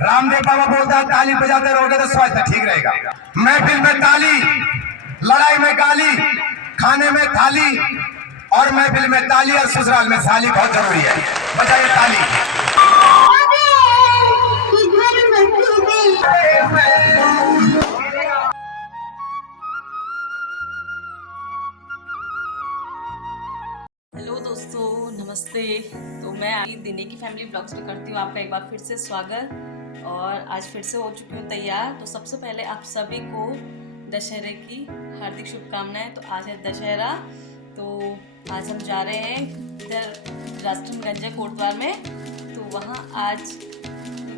रामदेव बाबा बोलता है ताली बजाते रहोगे तो स्वास्थ्य ठीक रहेगा। महफिल में ताली, लड़ाई में गाली, खाने में थाली, और महफिल में ताली और ससुराल में साली बहुत जरूरी है। बजाइए ताली। हेलो दोस्तों, नमस्ते। तो मैं दिने की फैमिली ब्लॉग्स में करती हूँ आपका एक बार फिर से स्वागत। और आज फिर से हो चुकी हूँ तैयार। तो सबसे पहले आप सभी को दशहरे की हार्दिक शुभकामनाएं। तो आज है दशहरा, तो आज हम जा रहे हैं इधर राष्ट्रगंज कोटद्वार में। तो वहाँ आज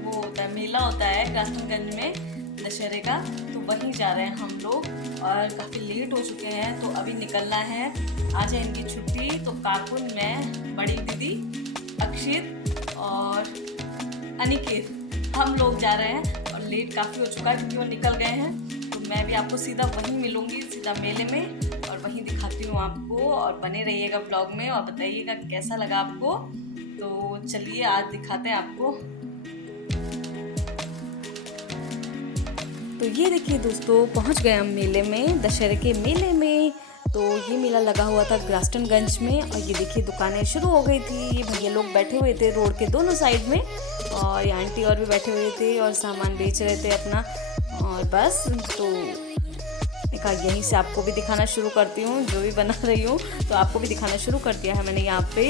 वो होता है, मेला होता है राष्ट्रगंज में दशहरे का, तो वहीं जा रहे हैं हम लोग। और काफ़ी लेट हो चुके हैं, तो अभी निकलना है। आज है इनकी छुट्टी, तो काकुन, मैं, बड़ी दीदी, अक्षित और अनिकेत, हम लोग जा रहे हैं। और लेट काफ़ी हो चुका है क्योंकि वो निकल गए हैं। तो मैं भी आपको सीधा वहीं मिलूँगी, सीधा मेले में, और वहीं दिखाती हूँ आपको। और बने रहिएगा ब्लॉग में और बताइएगा कैसा लगा आपको। तो चलिए आज दिखाते हैं आपको। तो ये देखिए दोस्तों, पहुंच गए हम मेले में, दशहरे के मेले में। तो ये मेला लगा हुआ था राष्ट्रगंज में। और ये देखिए दुकानें शुरू हो गई थी। ये भैया लोग बैठे हुए थे रोड के दोनों साइड में, और ये आंटी और भी बैठे हुए थे और सामान बेच रहे थे अपना। और बस तो एक यहीं से आपको भी दिखाना शुरू करती हूँ, जो भी बना रही हूँ तो आपको भी दिखाना शुरू कर दिया है मैंने यहाँ पे।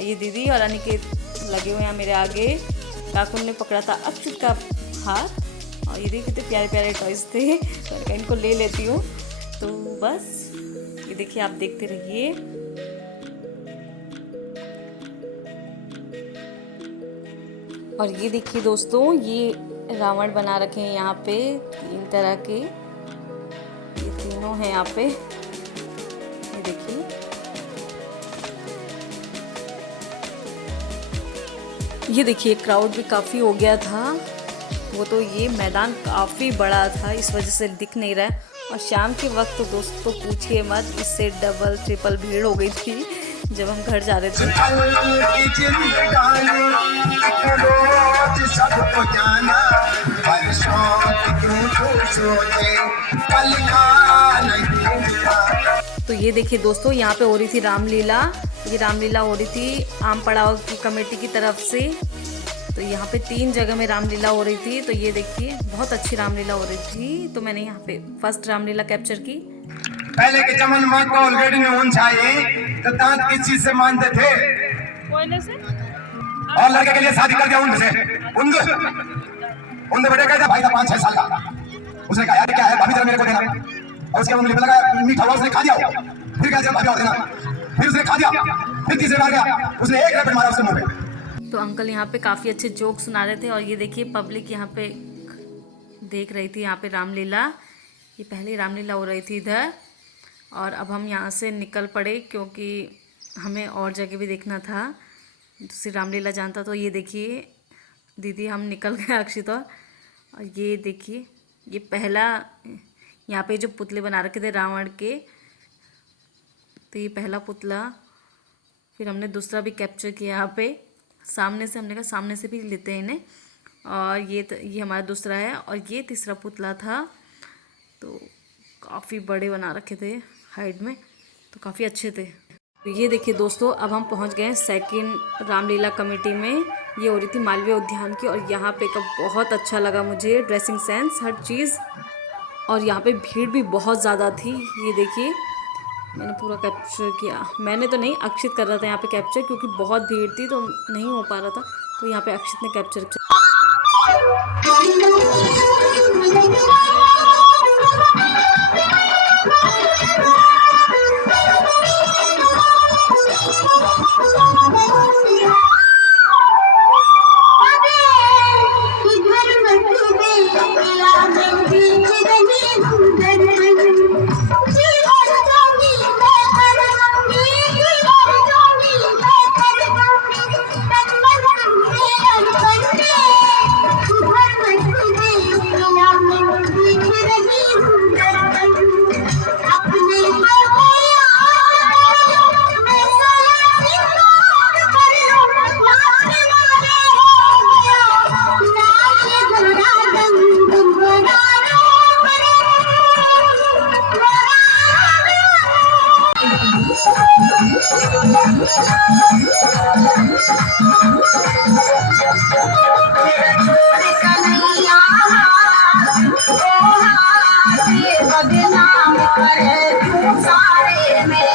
ये दीदी और अनिकेत लगे हुए हैं मेरे आगे। काकुन ने पकड़ा था अक्षित का हाथ, और ये देखिए कितने प्यारे प्यारे टॉयज थे, तो इनको ले लेती हूँ। तो बस ये देखिए, आप देखते रहिए। और ये देखिए दोस्तों, ये रावण बना रखे हैं यहाँ पे 3 तरह के। ये तीनों हैं यहाँ पे, ये देखिए। ये देखिए क्राउड भी काफ़ी हो गया था। वो तो ये मैदान काफ़ी बड़ा था, इस वजह से दिख नहीं रहा है। और शाम के वक्त तो दोस्तों पूछिए मत, इससे डबल ट्रिपल भीड़ हो गई थी जब हम घर जा रहे थे। तो ये देखिए दोस्तों, यहाँ पे हो रही थी रामलीला। ये रामलीला हो रही थी आम पड़ाव की कमेटी की तरफ से। तो यहाँ पे 3 जगह में रामलीला हो रही थी। तो ये देखिए बहुत अच्छी रामलीला हो रही थी। तो मैंने यहाँ पे फर्स्ट रामलीला कैप्चर की। पहले के जमाने में कोलगेट में ऊन चाहिए तो दांत किस चीज से मानते थे? कोयले से। और लड़के के लिए शादी कर दिया ऊन से। ऊन बेटे कहता भाई था 5-6 साल का। उसने कहा यार क्या है, भाभी जरा मेरे को देना। और उसके उंगली पे लगा मीठा हुआ, उसने खा दिया। फिर कहा जरा भाभी और देना। फिर उसने खा दिया। फिर तीसरे बार गया, उसने एक रगड़ मारा उसके मुंह पे। तो अंकल यहाँ पे काफ़ी अच्छे जोक सुना रहे थे। और ये देखिए पब्लिक यहाँ पे देख रही थी यहाँ पे रामलीला। ये पहले रामलीला हो रही थी इधर, और अब हम यहाँ से निकल पड़े क्योंकि हमें और जगह भी देखना था, दूसरी रामलीला जानता। तो ये देखिए दीदी हम निकल गए अक्षित। और ये देखिए ये पहला यहाँ पे जो पुतले बना रखे थे रावण के, तो ये पहला पुतला। फिर हमने दूसरा भी कैप्चर किया यहाँ पे सामने से। हमने कहा सामने से भी लेते हैं इन्हें। और ये हमारा दूसरा है। और ये तीसरा पुतला था। तो काफ़ी बड़े बना रखे थे हाइट में, तो काफ़ी अच्छे थे। तो ये देखिए दोस्तों, अब हम पहुंच गए सेकंड रामलीला कमेटी में। ये हो रही थी मालवीय उद्यान की। और यहाँ पे का बहुत अच्छा लगा मुझे, ड्रेसिंग सेंस हर चीज़। और यहाँ पे भीड़ भी बहुत ज़्यादा थी। ये देखिए मैंने पूरा कैप्चर किया। मैंने तो नहीं, अक्षित कर रहा था यहाँ पे कैप्चर, क्योंकि बहुत भीड़ थी तो नहीं हो पा रहा था। तो यहाँ पे अक्षित ने कैप्चर किया। बदनाम करे तू सारे में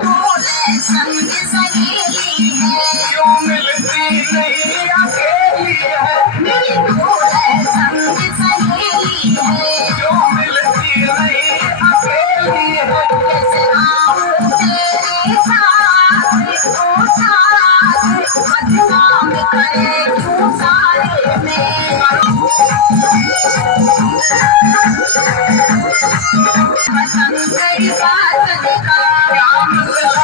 कोई संग सहेली है क्यों मिलती नहीं अकेली है मेरी भोले संग सहेली है क्यों मिलती नहीं अकेली है कैसे आऊं तेरे साथ ओ साथ बदनाम करे तू सारे में पसंद तेरी बात देखा क्या मतलब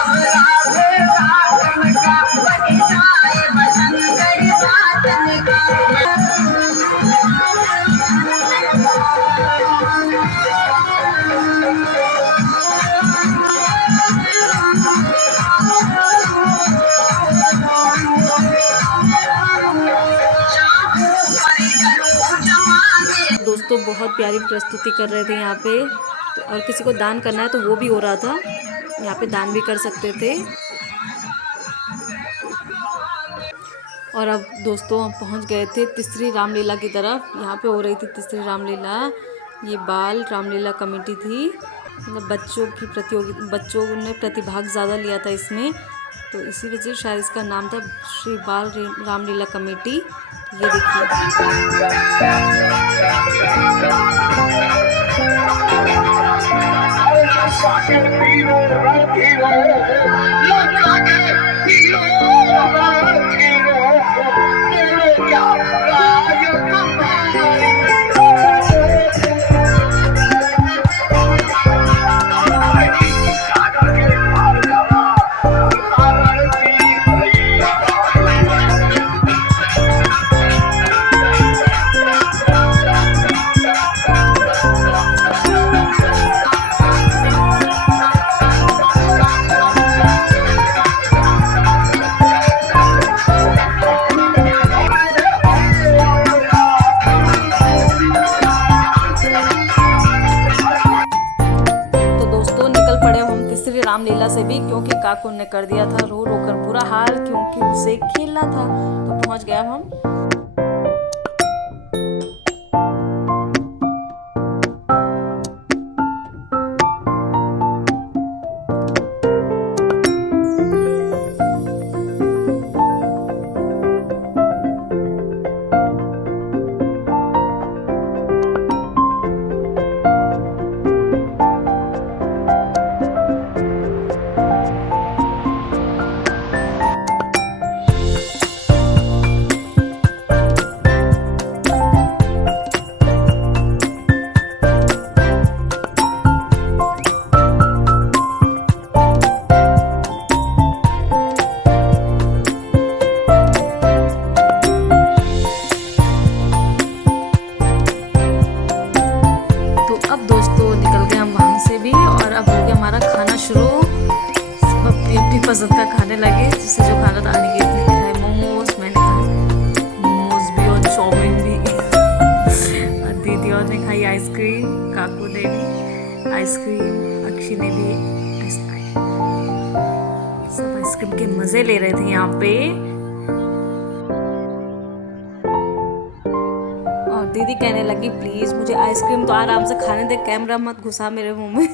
दोस्तों बहुत प्यारी प्रस्तुति कर रहे थे यहाँ पे और किसी को दान करना है तो वो भी हो रहा था, यहाँ पे दान भी कर सकते थे। और अब दोस्तों हम पहुँच गए थे तीसरी रामलीला की तरफ। यहाँ पे हो रही थी तीसरी रामलीला। ये बाल रामलीला कमेटी थी, मतलब बच्चों ने प्रतिभाग ज़्यादा लिया था इसमें, तो इसी वजह से शायद इसका नाम था श्री बाल रामलीला कमेटी। ये देखिए रामलीला से भी, क्योंकि काकू ने कर दिया था रो रो कर बुरा हाल, क्योंकि उसे खेलना था। तो पहुंच गया हम। पसंद का खाने लगे, जिससे जो खाना था अनिकेत ने खाए मोमोज, मैंने खाए मोमोज भी और चाउमीन भी और दीदी और ने खाई आइसक्रीम, काकू ने भी आइसक्रीम, अक्षी ने भी आइसक्रीम। सब आइसक्रीम के मजे ले रहे थे यहाँ पे। और दीदी कहने लगी प्लीज मुझे आइसक्रीम तो आराम से खाने दे, कैमरा मत घुसा मेरे मुंह में।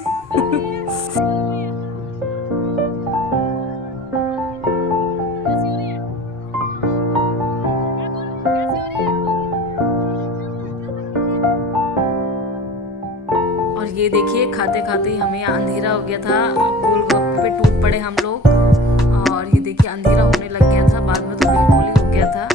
ये देखिए खाते खाते ही हमें अंधेरा हो गया था, गोलगप्पे पे टूट पड़े हम लोग। और ये देखिए अंधेरा होने लग गया था, बाद में तो बिल्कुल ही हो गया था।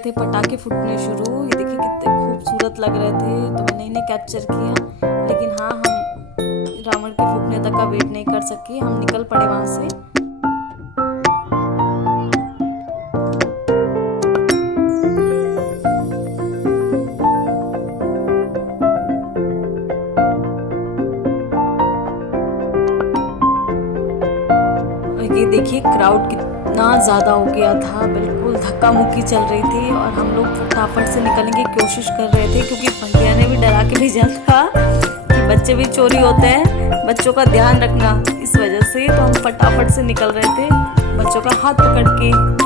थे पटाखे फूटने शुरू। ये देखिए कितने खूबसूरत लग रहे थे, तो मैंने इन्हें कैप्चर किया। लेकिन हाँ, हम रावण के फूटने तक का वेट नहीं कर सके, हम निकल पड़े वहाँ से। और ये देखिए क्राउड कितना ज़्यादा हो गया था, बिल्कुल धक्का मुक्की चल रही थी और हम लोग फटाफट से निकलने की कोशिश कर रहे थे, क्योंकि भैया ने भी डरा के भेजा था कि बच्चे भी चोरी होते हैं, बच्चों का ध्यान रखना। इस वजह से तो हम फटाफट से निकल रहे थे बच्चों का हाथ पकड़ के।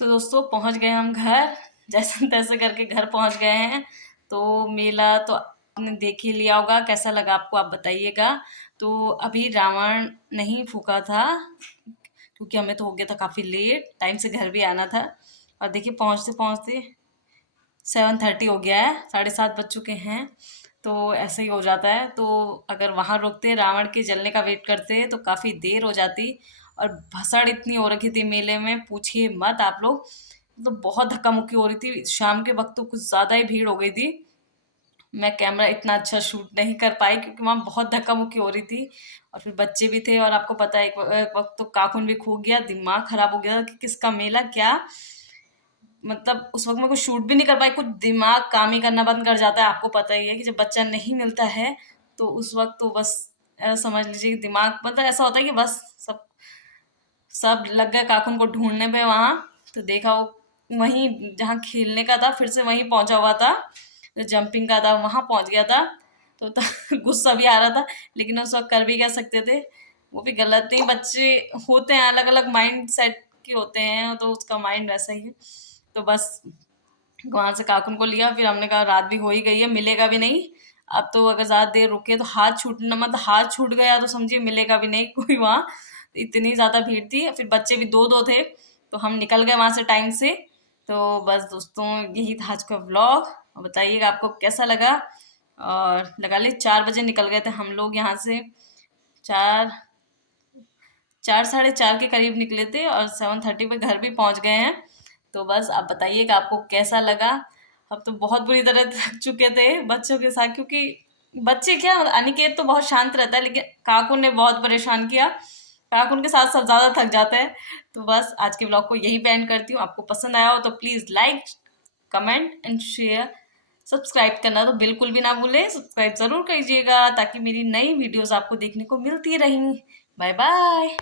तो दोस्तों पहुंच गए हम घर, जैसे तैसे करके घर पहुंच गए हैं। तो मेला तो आपने देख ही लिया होगा, कैसा लगा आपको आप बताइएगा। तो अभी रावण नहीं फूका था, क्योंकि हमें तो हो गया था काफ़ी लेट, टाइम से घर भी आना था। और देखिए पहुंचते पहुंचते 7:30 हो गया है, 7:30 बज चुके हैं। तो ऐसे ही हो जाता है। तो अगर वहाँ रुकते रावण के जलने का वेट करते तो काफ़ी देर हो जाती। और भसड़ इतनी हो रखी थी मेले में, पूछिए मत आप लोग। तो बहुत धक्का मुक्की हो रही थी, शाम के वक्त तो कुछ ज़्यादा ही भीड़ हो गई थी। मैं कैमरा इतना अच्छा शूट नहीं कर पाई, क्योंकि वहाँ बहुत धक्का मुक्की हो रही थी और फिर बच्चे भी थे। और आपको पता है एक वक्त तो काकुन भी खो गया, दिमाग खराब हो गया कि किसका मेला क्या। मतलब उस वक्त मैं कुछ शूट भी नहीं कर पाई, कुछ दिमाग काम ही करना बंद कर जाता है। आपको पता ही है कि जब बच्चा नहीं मिलता है तो उस वक्त तो बस समझ लीजिए कि दिमाग मतलब ऐसा होता है कि बस सब सब लग गए काकुन को ढूंढने पे वहाँ। तो देखा वो वहीं जहाँ खेलने का था फिर से वहीं पहुंचा हुआ था, जो जंपिंग का था वहाँ पहुंच गया था। तो गुस्सा भी आ रहा था, लेकिन उस वक्त कर भी क्या सकते थे, वो भी गलत नहीं। बच्चे होते हैं अलग अलग माइंड सेट के होते हैं, तो उसका माइंड वैसा ही है। तो बस वहां से काकुन को लिया, फिर हमने कहा रात भी हो ही गई है, मिलेगा भी नहीं अब तो। अगर ज्यादा देर रुके तो हाथ छूटना, मतलब हाथ छूट गया तो समझिए मिलेगा भी नहीं कोई वहाँ। इतनी ज्यादा भीड़ थी, फिर बच्चे भी दो दो थे, तो हम निकल गए वहां से टाइम से। तो बस दोस्तों यही था आज का व्लॉग, बताइएगा आपको कैसा लगा। और लगा ली 4 बजे निकल गए थे हम लोग यहाँ से, 4 4 साढ़े 4 के करीब निकले थे और 7:30 पे घर भी पहुंच गए हैं। तो बस आप बताइएगा आपको कैसा लगा। अब तो बहुत बुरी तरह थक चुके थे बच्चों के साथ, क्योंकि बच्चे क्या, अनिकेत तो बहुत शांत रहता है, लेकिन काकुन ने बहुत परेशान किया। काकुन के साथ सब ज्यादा थक जाते हैं। तो बस आज के ब्लॉग को यही एंड करती हूँ। आपको पसंद आया हो तो please like, comment and share. Subscribe करना तो बिल्कुल भी ना भूलें, सब्सक्राइब जरूर कीजिएगा ताकि मेरी नई वीडियोस आपको देखने को मिलती रहें। Bye bye.